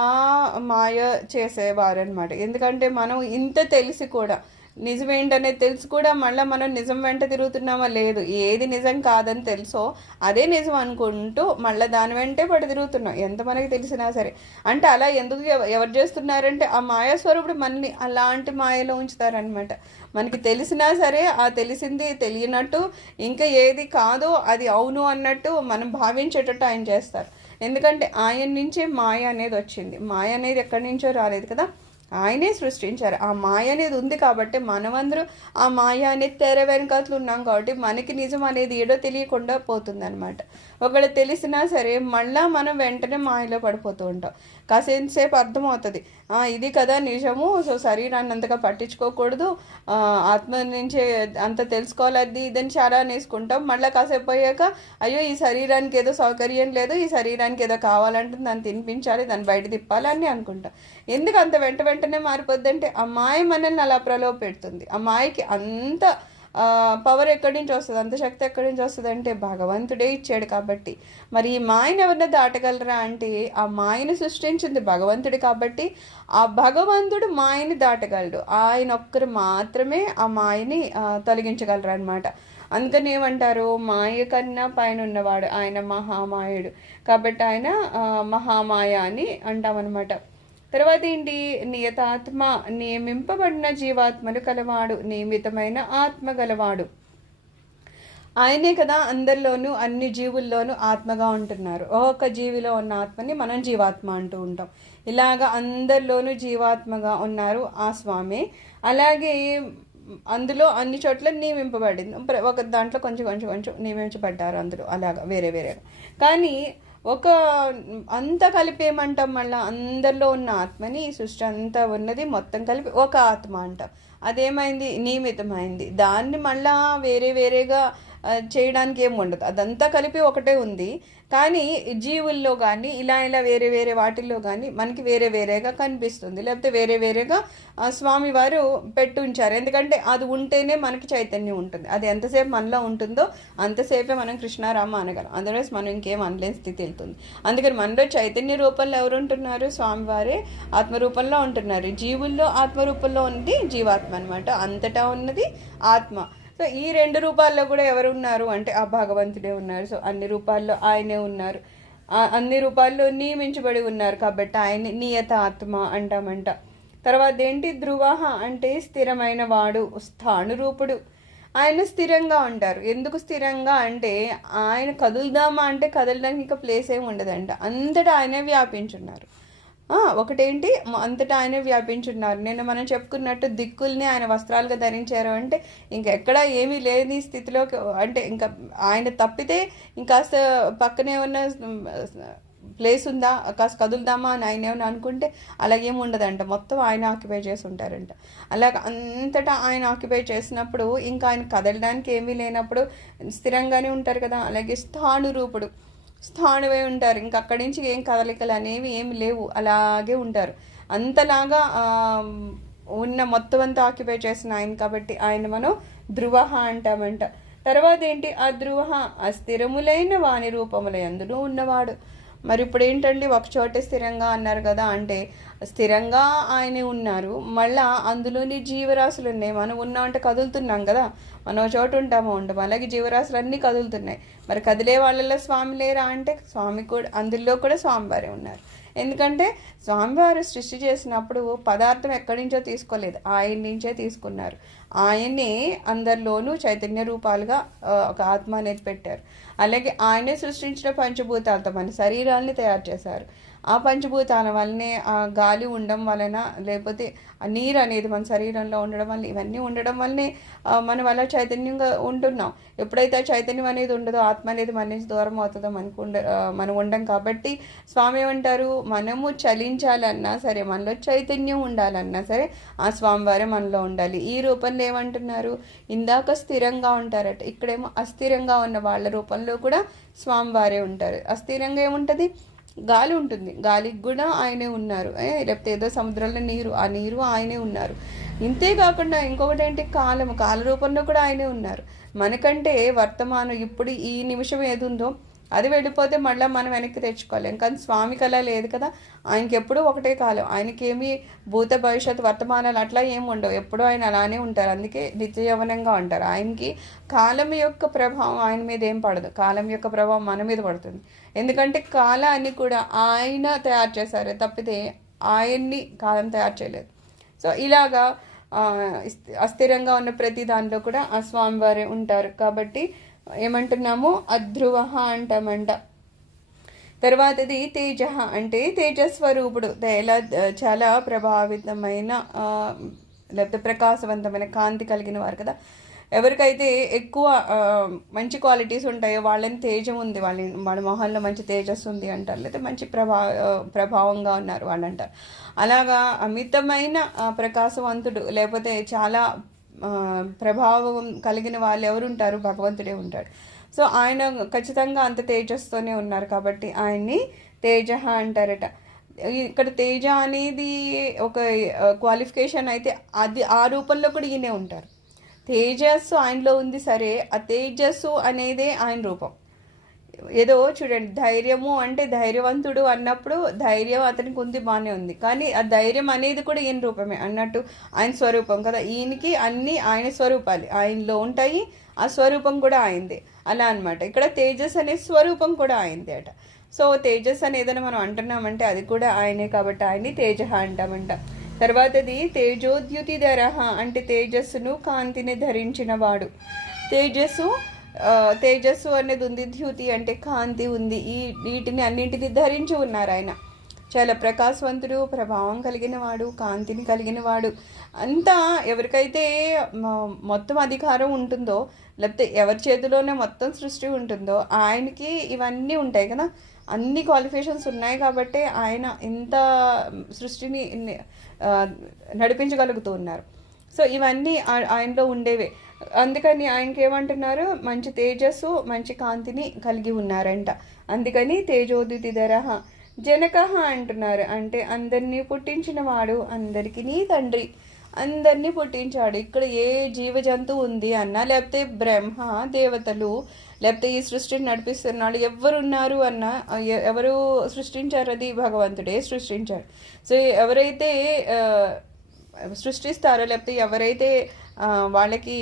మాయ చేసేవారు అనమాట. ఎందుకంటే మనం ఇంత తెలిసి కూడా నిజమేంటనేది తెలుసు కూడా మళ్ళీ మనం నిజం వెంట తిరుగుతున్నామా లేదు, ఏది నిజం కాదని తెలుసో అదే నిజం అనుకుంటూ మళ్ళీ దాని వెంటే పడి తిరుగుతున్నాం ఎంత మనకి తెలిసినా సరే. అంటే అలా ఎందుకు ఎవరు చేస్తున్నారంటే ఆ మాయాస్వరూపుడు మనల్ని అలాంటి మాయలో ఉంచుతారనమాట. మనకి తెలిసినా సరే ఆ తెలిసింది తెలియనట్టు ఇంకా ఏది కాదో అది అవును అన్నట్టు మనం భావించేటట్టు ఆయన చేస్తారు. ఎందుకంటే ఆయన నుంచే మాయ అనేది వచ్చింది. మాయ అనేది ఎక్కడి నుంచో రాలేదు కదా, ఆయనే సృష్టించారు. ఆ మాయ అనేది ఉంది కాబట్టి మనమందరూ ఆ మాయ అనేది తెర వెనకాతలు ఉన్నాం కాబట్టి మనకి నిజం అనేది ఏడో తెలియకుండా పోతుంది అనమాట. ఒకవేళ తెలిసినా సరే మళ్ళా మనం వెంటనే మాయలో పడిపోతూ ఉంటాం. కాసేపు అర్థమవుతుంది ఇది కదా నిజము, సో శరీరాన్ని అంతగా పట్టించుకోకూడదు, ఆత్మ నుంచే అంత తెలుసుకోవాలి, అది ఇదని చాలా నేర్చుకుంటాం. మళ్ళీ కాసేపు అయ్యాక అయ్యో ఈ శరీరానికి ఏదో సౌకర్యం లేదు, ఈ శరీరానికి ఏదో కావాలంటే దాన్ని తినిపించాలి, దాన్ని బయట తిప్పాలి అని అనుకుంటాం. ఎందుకు అంత వెంటనే మారిపోద్ది అంటే ఆ మాయ మనల్ని అలా ప్రలోభ పెడుతుంది. ఆ మాయకి అంత పవర్ ఎక్కడి నుంచి వస్తుంది, అంత శక్తి ఎక్కడి నుంచి వస్తుంది అంటే భగవంతుడే ఇచ్చాడు కాబట్టి. మరి ఈ మాయను ఎవరన్నా దాటగలరా అంటే ఆ మాయను సృష్టించింది భగవంతుడు కాబట్టి ఆ భగవంతుడు మాయని దాటగలడు. ఆయన ఒక్కరు మాత్రమే ఆ మాయని తొలగించగలరు అనమాట. అందుకని ఏమంటారు, మాయ కన్నా పైన ఉన్నవాడు ఆయన మహామాయుడు కాబట్టి ఆయన మహామాయ అని అంటామన్నమాట. తర్వాత ఏంటి, నియతాత్మ నియమింపబడిన జీవాత్మలు కలవాడు, నియమితమైన ఆత్మ గలవాడు. ఆయనే కదా అందరిలోనూ అన్ని జీవుల్లోనూ ఆత్మగా ఉంటున్నారు. ఒక్కొక్క జీవిలో ఉన్న ఆత్మని మనం జీవాత్మ అంటూ ఉంటాం. ఇలాగా అందరిలోనూ జీవాత్మగా ఉన్నారు ఆ స్వామి. అలాగే అందులో అన్ని చోట్ల నియమింపబడింది. ఒక దాంట్లో కొంచెం నియమించబడ్డారు అందులో అలాగా వేరేగా. కానీ ఒక అంతా కలిపి ఏమంటాం, మళ్ళీ అందరిలో ఉన్న ఆత్మని ఈ సృష్టి అంతా ఉన్నది మొత్తం కలిపి ఒక ఆత్మ అంటాం. అదేమైంది, నియమితమైంది. దాన్ని మళ్ళా వేరేగా చేయడానికి ఏమి ఉండదు, అదంతా కలిపి ఒకటే ఉంది. కానీ జీవుల్లో కానీ ఇలా వేరే వాటిల్లో కానీ మనకి వేరేగా కనిపిస్తుంది, లేకపోతే వేరేగా స్వామివారు పెట్టుంచారు. ఎందుకంటే అది ఉంటేనే మనకి చైతన్యం ఉంటుంది. అది ఎంతసేపు మనలో ఉంటుందో అంతసేపే మనం కృష్ణారామ అనగలం, అదర్వైజ్ మనం ఇంకేం అనలేని స్థితి వెళ్తుంది. అందుకని మనలో చైతన్య రూపంలో ఎవరు ఉంటున్నారు, స్వామివారే ఆత్మరూపంలో ఉంటున్నారు. జీవుల్లో ఆత్మరూపంలో ఉంది జీవాత్మ అనమాట, అంతటా ఉన్నది ఆత్మ. సో ఈ రెండు రూపాల్లో కూడా ఎవరు ఉన్నారు అంటే ఆ భగవంతుడే ఉన్నారు. సో అన్ని రూపాల్లో ఆయనే ఉన్నారు, అన్ని రూపాల్లో నియమించబడి ఉన్నారు కాబట్టి ఆయన నియత ఆత్మ అంటామంట. తర్వాత ఏంటి, ధ్రువ అంటే స్థిరమైన వాడు, స్థాణురూపుడు. ఆయన స్థిరంగా ఉంటారు. ఎందుకు స్థిరంగా అంటే ఆయన కదులుదామా అంటే కదలడానికి ఇంకా ప్లేస్ ఏమి ఉండదంట, అంతటా ఆయనే వ్యాపించున్నారు. ఒకటేంటి, అంతటా ఆయనే వ్యాపించున్నారు. నేను మనం చెప్పుకున్నట్టు దిక్కుల్ని ఆయన వస్త్రాలుగా ధరించారు అంటే ఇంకెక్కడ ఏమీ లేని స్థితిలోకి, అంటే ఇంకా ఆయన తప్పితే ఇంకాస్త పక్కనే ఉన్న ప్లేస్ ఉందా, కాస్త కదులుదామా అని ఆయన ఏమైనా అనుకుంటే అలాగేమి ఉండదంట, మొత్తం ఆయన ఆక్యుపై చేసి ఉంటారంట. అలాగ అంతటా ఆయన ఆక్యుపై చేసినప్పుడు ఇంకా ఆయన కదలడానికి ఏమీ లేనప్పుడు స్థిరంగానే ఉంటారు కదా. అలాగే స్థాణురూపుడు, స్థాణువై ఉంటారు, ఇంక అక్కడి నుంచి ఏం కదలికలు అనేవి ఏమి లేవు, అలాగే ఉంటారు. అంతలాగా ఉన్న మొత్తం అంతా ఆక్యుపై చేసిన ఆయన కాబట్టి ఆయన మనం ధ్రువ అంటామంట. తర్వాత ఏంటి, ఆ ధ్రువ అస్థిరములైన వాని రూపముల యందును ఉన్నవాడు. మరి ఇప్పుడు ఏంటండి, ఒక చోట స్థిరంగా అన్నారు కదా అంటే స్థిరంగా ఆయనే ఉన్నారు, మళ్ళా అందులోని జీవరాశులు ఉన్నాయి. మనం ఉన్నామంటే కదులుతున్నాం కదా, మనం చోటు ఉంటామో ఉంటాం, అలాగే జీవరాశులు అన్నీ కదులుతున్నాయి. మరి కదిలే వాళ్ళలో స్వామి లేరా అంటే స్వామి కూడా, అందులో కూడా స్వామివారే ఉన్నారు. ఎందుకంటే స్వామివారు సృష్టి చేసినప్పుడు పదార్థం ఎక్కడి నుంచో తీసుకోలేదు, ఆయన నుంచే తీసుకున్నారు. ఆయనే అందరిలోనూ చైతన్య రూపాలుగా ఒక ఆత్మ అనేది పెట్టారు. అలాగే ఆయనే సృష్టించిన పంచభూతాలతో మన శరీరాల్ని తయారు చేశారు. ఆ పంచభూతాల వల్లనే ఆ గాలి ఉండడం వలన, లేకపోతే ఆ నీరు అనేది మన శరీరంలో ఉండడం వల్ల, ఇవన్నీ ఉండడం వల్లనే మనం అలా చైతన్యంగా ఉంటున్నాం. ఎప్పుడైతే చైతన్యం అనేది ఉండదో, ఆత్మ అనేది మన నుంచి దూరం అవుతుందో మనం ఉండం. కాబట్టి స్వామి ఏమంటారు, మనము చలించాలన్నా సరే, మనలో చైతన్యం ఉండాలన్నా సరే ఆ స్వామివారే మనలో ఉండాలి. ఈ రూపంలో ఏమంటున్నారు, ఇందాక స్థిరంగా ఉంటారట, ఇక్కడేమో అస్థిరంగా ఉన్న వాళ్ళ రూపంలో కూడా స్వామివారే ఉంటారు. అస్థిరంగా ఏముంటుంది, గాలి ఉంటుంది, గాలికి కూడా ఆయనే ఉన్నారు. లేకపోతే ఏదో సముద్రంలో నీరు, ఆ నీరు ఆయనే ఉన్నారు. ఇంతేకాకుండా ఇంకొకటి ఏంటి, కాల రూపంలో కూడా ఆయనే ఉన్నారు. మనకంటే వర్తమానం ఇప్పుడు ఈ నిమిషం ఏది ఉందో అది వెళ్ళిపోతే మళ్ళీ మనం వెనక్కి తెచ్చుకోలేం. కానీ స్వామికి అలా లేదు కదా, ఆయనకి ఎప్పుడూ ఒకటే కాలం, ఆయనకేమీ భూత భవిష్యత్తు వర్తమానాలు అట్లా ఏమి ఉండవు, ఎప్పుడూ ఆయన అలానే ఉంటారు. అందుకే నిత్య యవనంగా ఉంటారు. ఆయనకి కాలం యొక్క ప్రభావం ఆయన మీద ఏం పడదు, కాలం యొక్క ప్రభావం మన మీద పడుతుంది. ఎందుకంటే కాలాన్ని కూడా ఆయన తయారు చేశారు తప్పితే ఆయన్ని కాలం తయారు చేయలేదు. సో ఇలాగా అస్థిరంగా ఉన్న ప్రతి దానిలో కూడా ఆ స్వామివారే ఉంటారు. కాబట్టి ఏమంటున్నాము, అధ్రువ అంటామంట. తర్వాతది తేజ అంటే తేజస్వరూపుడు, ఎలా చాలా ప్రభావితమైన లేకపోతే ప్రకాశవంతమైన కాంతి కలిగిన వారు కదా. ఎవరికైతే ఎక్కువ మంచి క్వాలిటీస్ ఉంటాయో వాళ్ళని తేజం ఉంది, వాళ్ళ మొహంలో మంచి తేజస్సు ఉంది అంటారు, లేకపోతే మంచి ప్రభావంగా ఉన్నారు వాళ్ళు అంటారు. అలాగా అమితమైన ప్రకాశవంతుడు లేకపోతే చాలా ప్రభావం కలిగిన వాళ్ళు ఎవరు ఉంటారు? భగవంతుడే ఉంటాడు. సో ఆయన ఖచ్చితంగా అంత తేజస్తోనే ఉన్నారు కాబట్టి ఆయన్ని తేజ అంటారట. ఇక్కడ తేజ అనేది ఒక క్వాలిఫికేషన్ అయితే అది ఆ రూపంలో కూడా ఈయనే ఉంటారు. తేజస్సు ఆయనలో ఉంది సరే, ఆ తేజస్సు అనేదే ఆయన రూపం. ఏదో చూడండి, ధైర్యము అంటే ధైర్యవంతుడు అన్నప్పుడు ధైర్యం అతనికి ఉంది, బాగానే ఉంది, కానీ ఆ ధైర్యం అనేది కూడా ఈయన రూపమే అన్నట్టు ఆయన స్వరూపం కదా. ఈయనకి అన్నీ ఆయన స్వరూపాలు ఆయనలో ఉంటాయి, ఆ స్వరూపం కూడా ఆయనదే. అలా అనమాట. ఇక్కడ తేజస్ అనే స్వరూపం కూడా ఆయనదే అట. సో తేజస్ అని ఏదైనా మనం అంటున్నామంటే అది కూడా ఆయనే కాబట్టి ఆయన్ని తేజ అంటామంట. తర్వాతది తేజోద్యుతిధర అంటే తేజస్సును కాంతిని ధరించిన వాడు. తేజస్సు అనేది ఉంది, ద్యుతి అంటే కాంతి ఉంది. వీటిని అన్నింటిని ధరించి ఉన్నారు ఆయన. చాలా ప్రకాశవంతుడు, ప్రభావం కలిగిన వాడు, కాంతిని కలిగిన వాడు. అంతా ఎవరికైతే మొత్తం అధికారం ఉంటుందో లేకపోతే ఎవరి చేతిలోనే మొత్తం సృష్టి ఉంటుందో ఆయనకి ఇవన్నీ ఉంటాయి కదా. అన్ని క్వాలిఫికేషన్స్ ఉన్నాయి కాబట్టి ఆయన ఇంత సృష్టిని నడిపించగలుగుతూ ఉన్నారు. సో ఇవన్నీ ఆయనలో ఉండేవే. అందుకని ఆయనకి ఏమంటున్నారు? మంచి తేజస్సు, మంచి కాంతిని కలిగి ఉన్నారంట. అందుకని తేజోదితిధర జనక అంటున్నారు. అంటే అందరినీ పుట్టించిన వాడు, అందరికీ తండ్రి, అందరినీ పుట్టించాడు. ఇక్కడ ఏ జీవజంతువు ఉంది అన్నా లేకపోతే బ్రహ్మ, దేవతలు, లేకపోతే ఈ సృష్టిని నడిపిస్తున్నాడు ఎవరున్నారు అన్నా, ఎవరు సృష్టించారు? అది భగవంతుడే సృష్టించాడు. సో ఎవరైతే సృష్టిస్తారో లేకపోతే ఎవరైతే వాళ్ళకి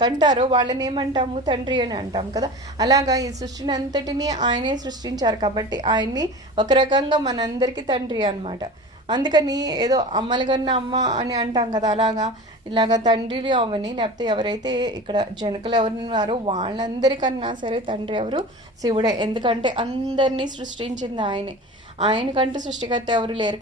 కంటారో వాళ్ళని ఏమంటాము? తండ్రి అని అంటాం కదా. అలాగా ఈ సృష్టిని అంతటినీ ఆయనే సృష్టించారు కాబట్టి ఆయన్ని ఒక రకంగా మనందరికీ తండ్రి అనమాట. అందుకని ఏదో అమ్మలు కన్నా అమ్మ అని అంటాం కదా, ఇలాగా తండ్రిలు అవని లేకపోతే ఎవరైతే ఇక్కడ జనకులు ఎవరున్నారో వాళ్ళందరికన్నా సరే తండ్రి ఎవరు? శివుడే. ఎందుకంటే అందరినీ సృష్టించింది ఆయనే. ఆయనకంటూ సృష్టికర్త ఎవరు లేరు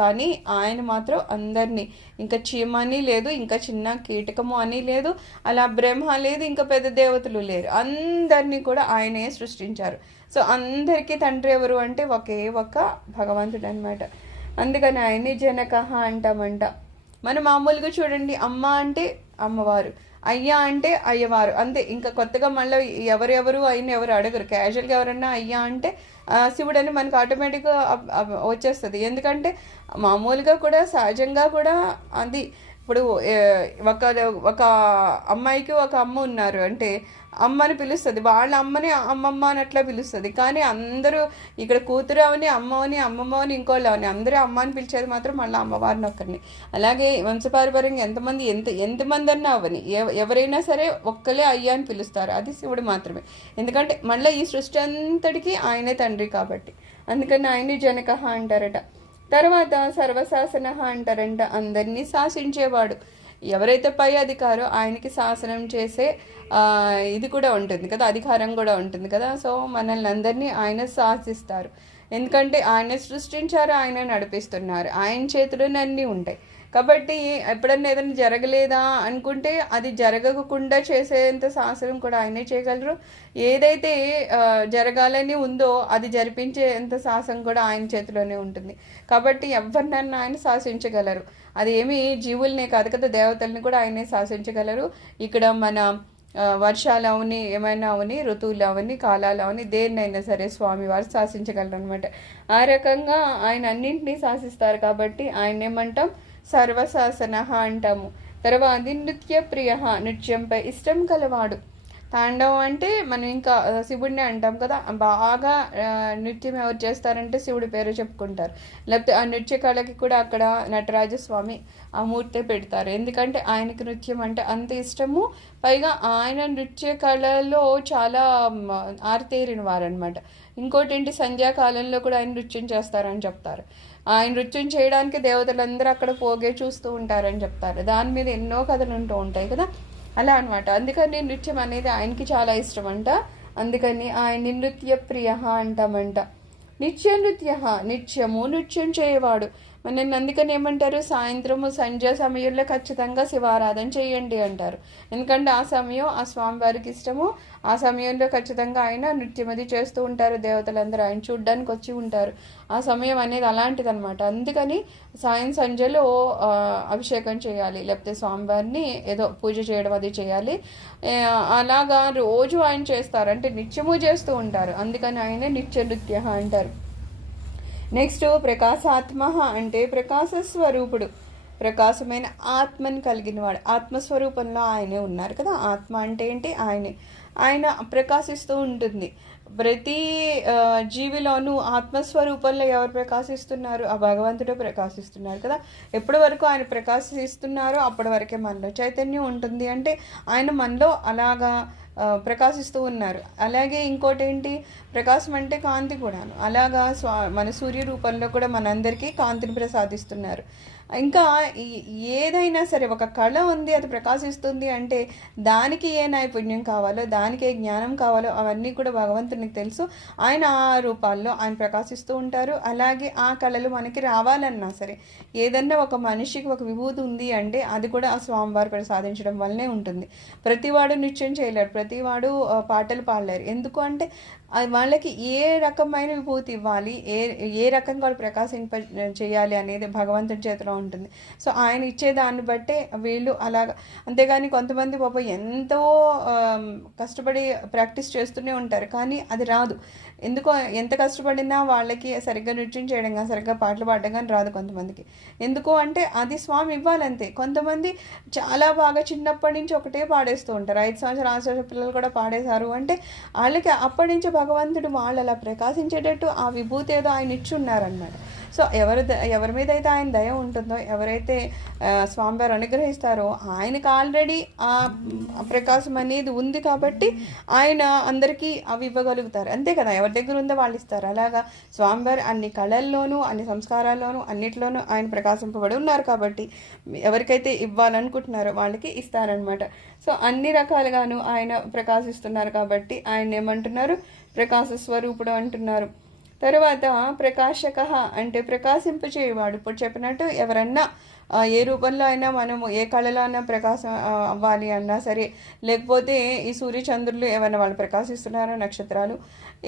కానీ ఆయన మాత్రం అందరినీ, ఇంకా చీమని లేదు, ఇంకా చిన్న కీటకము అని లేదు, అలా బ్రహ్మ లేదు, ఇంకా పెద్ద దేవతలు లేరు, అందరినీ కూడా ఆయనే సృష్టించారు. సో అందరికీ తండ్రి ఎవరు అంటే ఒకే ఒక్క భగవంతుడు అనమాట. అందుకని ఆయన్ని జనక అంటామంట. మనం మామూలుగా చూడండి, అమ్మ అంటే అమ్మవారు, అయ్యా అంటే అయ్యవారు, అంతే. ఇంకా కొత్తగా మళ్ళీ ఎవరెవరు అయిన ఎవరు అడగరు. క్యాజువల్గా ఎవరన్నా అయ్యా అంటే శివుడు అని మనకు ఆటోమేటిక్గా వచ్చేస్తుంది. ఎందుకంటే మామూలుగా కూడా సహజంగా కూడా అది ఇప్పుడు ఒక అమ్మాయికి ఒక అమ్మ ఉన్నారు అంటే అమ్మని పిలుస్తుంది, వాళ్ళ అమ్మని అమ్మమ్మ అని అట్లా పిలుస్తుంది. కానీ అందరూ ఇక్కడ కూతురు అవని, అమ్మ అని, అమ్మమ్మ అని, ఇంకోళ్ళు అవని, అందరూ అమ్మ అని పిలిచేది మాత్రం మళ్ళీ అమ్మవారిని ఒక్కరిని. అలాగే వంశపారపర్యంగా ఎంతమంది అన్నా అవని, ఎవరైనా సరే ఒక్కలే అయ్యా అని పిలుస్తారు. అది శివుడు మాత్రమే. ఎందుకంటే మళ్ళీ ఈ సృష్టి అంతటికీ ఆయనే తండ్రి కాబట్టి. అందుకని ఆయన్ని జనక అంటారట. తర్వాత సర్వశాసన అంటారంట. అందరినీ శాసించేవాడు. ఎవరైతే పై అధికారో ఆయనకి శాసనం చేసే ఇది కూడా ఉంటుంది కదా, అధికారం కూడా ఉంటుంది కదా. సో మనల్ని అందరినీ ఆయన శాసిస్తారు. ఎందుకంటే ఆయన సృష్టించారు, ఆయన నడిపిస్తున్నారు, ఆయన చేతిలోనే అన్నీ ఉంటాయి కాబట్టి ఎప్పుడన్నా ఏదైనా జరగలేదా అనుకుంటే అది జరగకుండా చేసేంత శాసనం కూడా ఆయనే చేయగలరు. ఏదైతే జరగాలని ఉందో అది జరిపించేంత శాసనం కూడా ఆయన చేతిలోనే ఉంటుంది కాబట్టి ఎవరినన్నా ఆయన శాసించగలరు. అది ఏమి జీవులనే కాదు కదా, దేవతల్ని కూడా ఆయనే శాసించగలరు. ఇక్కడ మన వర్షాలు అవని, ఏమైనా అవని, ఋతువులు అవని, కాలాలు అవని, దేన్నైనా సరే స్వామివారు శాసించగలరు అనమాట. ఆ రకంగా ఆయన అన్నింటినీ శాసిస్తారు కాబట్టి ఆయన ఏమంటాం? సర్వశాసన అంటాము. తర్వాత నృత్య ప్రియ, నృత్యంపై ఇష్టం కలవాడు. తాండవం అంటే మనం ఇంకా శివుడిని అంటాం కదా. బాగా నృత్యం ఎవరు చేస్తారంటే శివుడి పేరు చెప్పుకుంటారు. లేకపోతే ఆ నృత్య కళకి కూడా అక్కడ నటరాజస్వామి ఆ మూర్తి పెడతారు. ఎందుకంటే ఆయనకి నృత్యం అంటే అంత ఇష్టము. పైగా ఆయన నృత్య కళలో చాలా ఆరితేరిన వారనమాట. ఇంకోటి ఏంటి, సంధ్యాకాలంలో కూడా ఆయన నృత్యం చేస్తారని చెప్తారు. ఆయన నృత్యం చేయడానికి దేవతలందరూ అక్కడ పోగే చూస్తూ ఉంటారని చెప్తారు. దాని మీద ఎన్నో కథలు ఉంటూ ఉంటాయి కదా, అలా అనమాట. అందుకని నృత్యం అనేది ఆయనకి చాలా ఇష్టం అంట. అందుకని ఆయన్ని నృత్య ప్రియ అంటామంట. నిత్య నృత్య, నిత్యము నృత్యం చేయవాడు. మన అందుకని ఏమంటారు, సాయంత్రము సంధ్య సమయంలో ఖచ్చితంగా శివారాధన చేయండి అంటారు. ఎందుకంటే ఆ సమయం ఆ స్వామివారికి ఇష్టము. ఆ సమయంలో ఖచ్చితంగా ఆయన నృత్యం అది చేస్తూ ఉంటారు. దేవతలందరూ ఆయన చూడ్డానికి వచ్చి ఉంటారు. ఆ సమయం అనేది అలాంటిది అనమాట. అందుకని సంధ్యలో అభిషేకం చేయాలి, లేకపోతే స్వామివారిని ఏదో పూజ చేయడం అది చేయాలి. అలాగా రోజు ఆయన చేస్తారు, అంటే నిత్యము చేస్తూ ఉంటారు. అందుకని ఆయన నిత్య నృత్య అంటారు. నెక్స్ట్ ప్రకాశాత్మ అంటే ప్రకాశ స్వరూపుడు, ప్రకాశమైన ఆత్మని కలిగిన వాడు. ఆత్మస్వరూపంలో ఆయనే ఉన్నారు కదా. ఆత్మ అంటే ఏంటి, ఆయన ప్రకాశిస్తూ ఉంటుంది. ప్రతి జీవిలోనూ ఆత్మస్వరూపంలో ఎవరు ప్రకాశిస్తున్నారు, ఆ భగవంతుడే ప్రకాశిస్తున్నారు కదా. ఎప్పటి వరకు ఆయన ప్రకాశిస్తున్నారో అప్పటి వరకే మనలో చైతన్యం ఉంటుంది. అంటే ఆయన మనలో అలాగా ప్రకాశిస్తూ ఉన్నారు. అలాగే ఇంకోటి ఏంటి, ప్రకాశం అంటే కాంతి కూడాను. అలాగా మన సూర్య రూపంలో కూడా మనందరికీ కాంతిని ప్రసాదిస్తున్నారు. ఇంకా ఏదైనా సరే ఒక కళ ఉంది, అది ప్రకాశిస్తుంది అంటే దానికి ఏ నైపుణ్యం కావాలో, దానికి ఏ జ్ఞానం కావాలో అవన్నీ కూడా భగవంతునికి తెలుసు. ఆయన ఆ రూపాల్లో ఆయన ప్రకాశిస్తూ ఉంటారు. అలాగే ఆ కళలు మనకి రావాలన్నా సరే, ఏదన్నా ఒక మనిషికి ఒక విభూతి ఉంది అంటే అది కూడా ఆ స్వామివారు ప్రసాదించడం వల్లనే ఉంటుంది. ప్రతివాడు నృత్యం చేయలేరు, ప్రతివాడు పాటలు పాడలేరు. ఎందుకు అంటే వాళ్ళకి ఏ రకమైన విభూతి ఇవ్వాలి, ఏ రకంగా వాళ్ళు ప్రకాశింప చేయాలి అనేది భగవంతుడి చేతిలో ఉంటుంది. సో ఆయన ఇచ్చే దాన్ని బట్టే వీళ్ళు అలాగా. అంతేగాని కొంతమంది పాప ఎంతో కష్టపడి ప్రాక్టీస్ చేస్తూనే ఉంటారు, కానీ అది రాదు. ఎందుకో ఎంత కష్టపడినా వాళ్ళకి సరిగ్గా నృత్యం చేయడం కానీ, సరిగ్గా పాటలు పాడడం కానీ రాదు కొంతమందికి. ఎందుకు అంటే అది స్వామి ఇవ్వాలంతే. కొంతమంది చాలా బాగా చిన్నప్పటి నుంచి ఒకటే పాడేస్తూ ఉంటారు. 5 సంవత్సరాలు 6 సంవత్సరాల పిల్లలు కూడా పాడేశారు అంటే వాళ్ళకి అప్పటి నుంచి భగవంతుడు వాళ్ళు అలా ప్రకాశించేటట్టు ఆ విభూతి ఏదో ఆయన ఇచ్చున్నారనమాట. సో ఎవరి మీద అయితే ఆయన దయ ఉంటుందో, ఎవరైతే స్వామివారు అనుగ్రహిస్తారో ఆయనకు ఆల్రెడీ ఆ ప్రకాశం అనేది ఉంది కాబట్టి ఆయన అందరికీ అవి ఇవ్వగలుగుతారు. అంతే కదా, ఎవరి దగ్గర ఉందో వాళ్ళు ఇస్తారు. అలాగా స్వామివారు అన్ని కళల్లోనూ అన్ని సంస్కారాల్లోనూ అన్నిట్లోనూ ఆయన ప్రకాశింపబడి ఉన్నారు కాబట్టి ఎవరికైతే ఇవ్వాలనుకుంటున్నారో వాళ్ళకి ఇస్తారనమాట. సో అన్ని రకాలుగాను ఆయన ప్రకాశిస్తున్నారు కాబట్టి ఆయన ఏమంటున్నారు, ప్రకాశ స్వరూపుడు అంటున్నారు. తర్వాత ప్రకాశక అంటే ప్రకాశింపచేయవాడు. ఇప్పుడు చెప్పినట్టు ఎవరన్నా ఏ రూపంలో అయినా మనము ఏ కళలో అయినా ప్రకాశం అవ్వాలి అన్నా సరే, లేకపోతే ఈ సూర్యచంద్రులు ఏమైనా వాళ్ళు ప్రకాశిస్తున్నారో, నక్షత్రాలు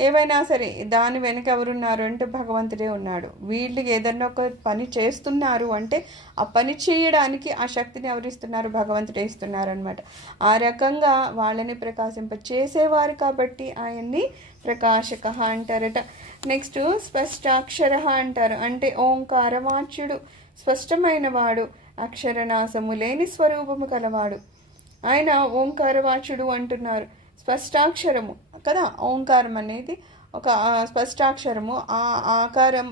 ఏవైనా సరే, దాని వెనుక ఎవరున్నారు అంటే భగవంతుడే ఉన్నాడు. వీళ్ళకి ఏదన్నా ఒక పని చేస్తున్నారు అంటే ఆ పని చేయడానికి ఆ శక్తిని ఎవరిస్తున్నారు, భగవంతుడే ఇస్తున్నారు అనమాట. ఆ రకంగా వాళ్ళని ప్రకాశింప చేసేవారు కాబట్టి ఆయన్ని ప్రకాశక అంటారట. నెక్స్ట్ స్పష్టాక్షర అంటారు, అంటే ఓంకారవాచ్యుడు, స్పష్టమైన వాడు, అక్షరనాశము లేని స్వరూపము కలవాడు. ఆయన ఓంకారవాచ్యుడు అంటున్నారు. స్పష్టాక్షరము కదా, ఓంకారం అనేది ఒక స్పష్టాక్షరము. ఆ ఆకారం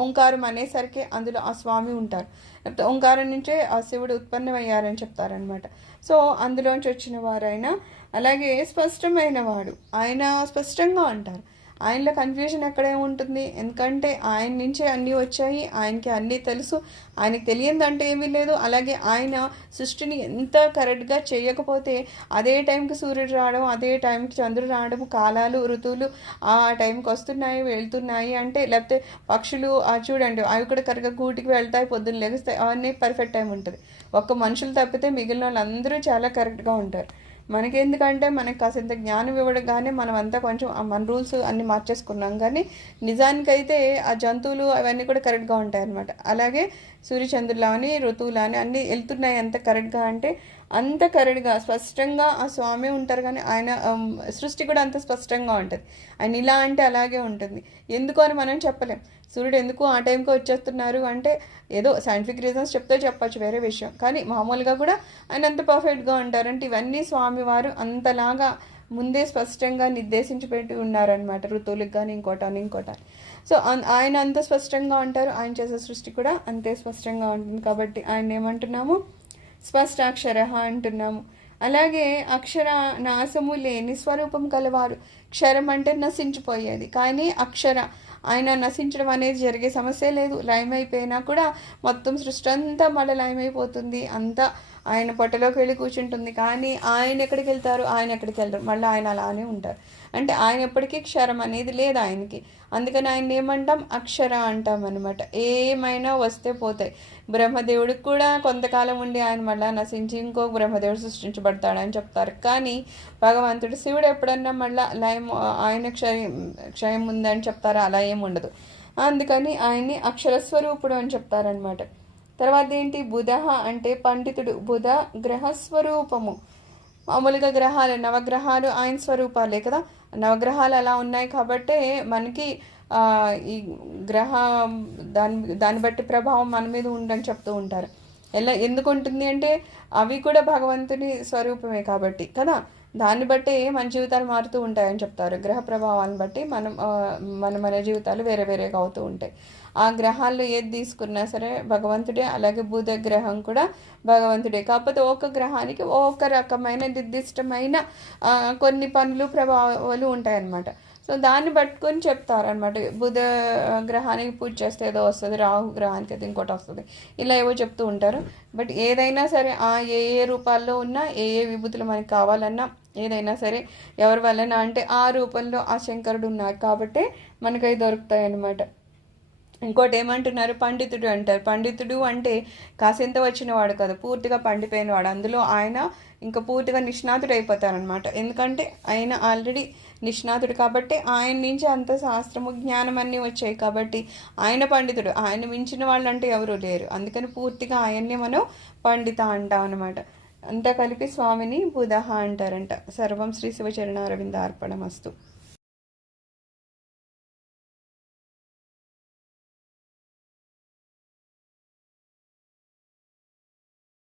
ఓంకారం అనేసరికి అందులో ఆ స్వామి ఉంటారు. లేకపోతే ఓంకారం నుంచే ఆ శివుడు ఉత్పన్నమయ్యారని చెప్తారనమాట. సో అందులోంచి వచ్చిన వారైనా. అలాగే స్పష్టమైన వాడు, ఆయన స్పష్టంగా అంటారు. ఆయనలో కన్ఫ్యూజన్ ఎక్కడే ఉంటుంది, ఎందుకంటే ఆయన నుంచే అన్నీ వచ్చాయి, ఆయనకి అన్నీ తెలుసు, ఆయనకి తెలియదంటే ఏమీ లేదు. అలాగే ఆయన సృష్టిని ఎంత కరెక్ట్గా చేయకపోతే అదే టైంకి సూర్యుడు రావడం, అదే టైంకి చంద్రుడు రావడం, కాలాలు ఋతువులు ఆ టైంకి వస్తున్నాయి వెళ్తున్నాయి అంటే, లేకపోతే పక్షులు చూడండి అవి కూడా కరెక్ట్గా గూటికి వెళ్తాయి, పొద్దున్న లెగుస్తాయి, అవన్నీ పర్ఫెక్ట్ టైం ఉంటుంది. ఒక్క మనుషులు తప్పితే మిగిలిన వాళ్ళందరూ చాలా కరెక్ట్గా ఉంటారు. మనకెందుకంటే మనకి కాసింత జ్ఞానం ఇవ్వడంగానే మనం అంతా కొంచెం మన రూల్స్ అన్నీ మార్చేసుకున్నాం, కానీ నిజానికైతే ఆ జంతువులు అవన్నీ కూడా కరెక్ట్గా ఉంటాయి అన్నమాట. అలాగే సూర్యచంద్రులు అని ఋతువులు అని అన్నీ వెళ్తున్నాయి ఎంత కరెక్ట్గా అంటే అంత కరెక్ట్గా స్పష్టంగా ఆ స్వామి ఉంటారు. కానీ ఆయన సృష్టి కూడా అంత స్పష్టంగా ఉంటుంది. ఆయన ఇలా అంటే అలాగే ఉంటుంది. ఎందుకు అని మనం చెప్పలేం. సూర్యుడు ఎందుకు ఆ టైంకి వచ్చేస్తున్నారు అంటే ఏదో సైంటిఫిక్ రీజన్స్ చెప్తే చెప్పచ్చు, వేరే విషయం. కానీ మామూలుగా కూడా ఆయన అంత పర్ఫెక్ట్గా ఉంటారంటే ఇవన్నీ స్వామివారు అంతలాగా ముందే స్పష్టంగా నిర్దేశించి పెట్టి ఉన్నారనమాట, ఋతువులకు కానీ ఇంకోటాని. సో ఆయన అంత స్పష్టంగా ఉంటారు, ఆయన చేసే సృష్టి కూడా అంతే స్పష్టంగా ఉంటుంది. కాబట్టి ఆయన ఏమంటున్నాము, స్పష్టాక్షర అంటున్నాము. అలాగే అక్షర నాశము లేని స్వరూపం కలవారు. క్షరం అంటే నశించిపోయేది, కానీ అక్షర ఆయన నశించడం అనేది జరిగే సమస్య లేదు. లయమైపోయినా కూడా మొత్తం సృష్టి అంతా మళ్ళీ లయమైపోతుంది. అంతా ఆయన పొట్టలోకి వెళ్ళి కూర్చుంటుంది. కానీ ఆయన ఎక్కడికి వెళ్తారు, ఆయన ఎక్కడికి వెళ్తారు, మళ్ళీ ఆయన అలానే ఉంటారు. అంటే ఆయన ఎప్పటికీ క్షరం అనేది లేదు ఆయనకి. అందుకని ఆయన ఏమంటాం, అక్షర అంటాం అనమాట. ఏమైనా వస్తే పోతాయి. బ్రహ్మదేవుడికి కూడా కొంతకాలం ఉండి ఆయన మళ్ళీ నశించి ఇంకో బ్రహ్మదేవుడు సృష్టించబడతాడని చెప్తారు. కానీ భగవంతుడు శివుడు ఎప్పుడన్నా మళ్ళీ లయం ఆయన క్షయం ఉందని చెప్తారా, అలా ఏమి ఉండదు. అందుకని ఆయన్ని అక్షరస్వరూపుడు అని చెప్తారనమాట. తర్వాత ఏంటి, బుధ అంటే పండితుడు. బుధ గ్రహస్వరూపము. మామూలుగా గ్రహాలు, నవగ్రహాలు ఆయన స్వరూపాలే కదా. నవగ్రహాలు అలా ఉన్నాయి కాబట్టే మనకి ఈ గ్రహ దాన్ని బట్టి ప్రభావం మన మీద ఉందని చెప్తూ ఉంటారు. ఎందుకు ఉంటుంది అంటే అవి కూడా భగవంతుని స్వరూపమే కాబట్టి కదా. దాన్ని బట్టి మన జీవితాలు మారుతూ ఉంటాయని చెప్తారు. గ్రహ ప్రభావాన్ని బట్టి మన జీవితాలు వేరే వేరేగా అవుతూ ఉంటాయి. ఆ గ్రహాల్లో ఏది తీసుకున్నా సరే భగవంతుడే. అలాగే బుధ గ్రహం కూడా భగవంతుడే. కాకపోతే ఒక గ్రహానికి ఒక రకమైన నిర్దిష్టమైన కొన్ని పనులు ప్రభావాలు ఉంటాయన్నమాట. సో దాన్ని పట్టుకొని చెప్తారనమాట. బుధ గ్రహానికి పూజ చేస్తే ఏదో వస్తుంది, రాహు గ్రహానికి అయితే ఇంకోటి వస్తుంది, ఇలా ఏవో చెప్తూ ఉంటారు. బట్ ఏదైనా సరే ఏ ఏ రూపాల్లో ఉన్నా, ఏ ఏ విభూతులు మనకి కావాలన్నా, ఏదైనా సరే ఎవరి వలన అంటే ఆ రూపంలో ఆ శంకరుడు ఉన్నారు కాబట్టి మనకి అవి దొరుకుతాయి అన్నమాట. ఇంకోటి ఏమంటున్నారు, పండితుడు అంటారు. పండితుడు అంటే కాసింత వచ్చిన వాడు కదా, పూర్తిగా పండిపోయిన వాడు. అందులో ఆయన ఇంకా పూర్తిగా నిష్ణాతుడు అయిపోతారనమాట. ఎందుకంటే ఆయన ఆల్రెడీ నిష్ణాతుడు కాబట్టి ఆయన నుంచి అంత శాస్త్రము జ్ఞానం అన్నీ వచ్చాయి కాబట్టి ఆయన పండితుడు. ఆయన మించిన వాళ్ళు అంటే ఎవరు లేరు. అందుకని పూర్తిగా ఆయన్నే మనం పండిత అంటాం అనమాట. అంతా కలిపి స్వామిని బుధ అంటారంట. సర్వం శ్రీ శివచరణారవింద అర్పణమస్తు.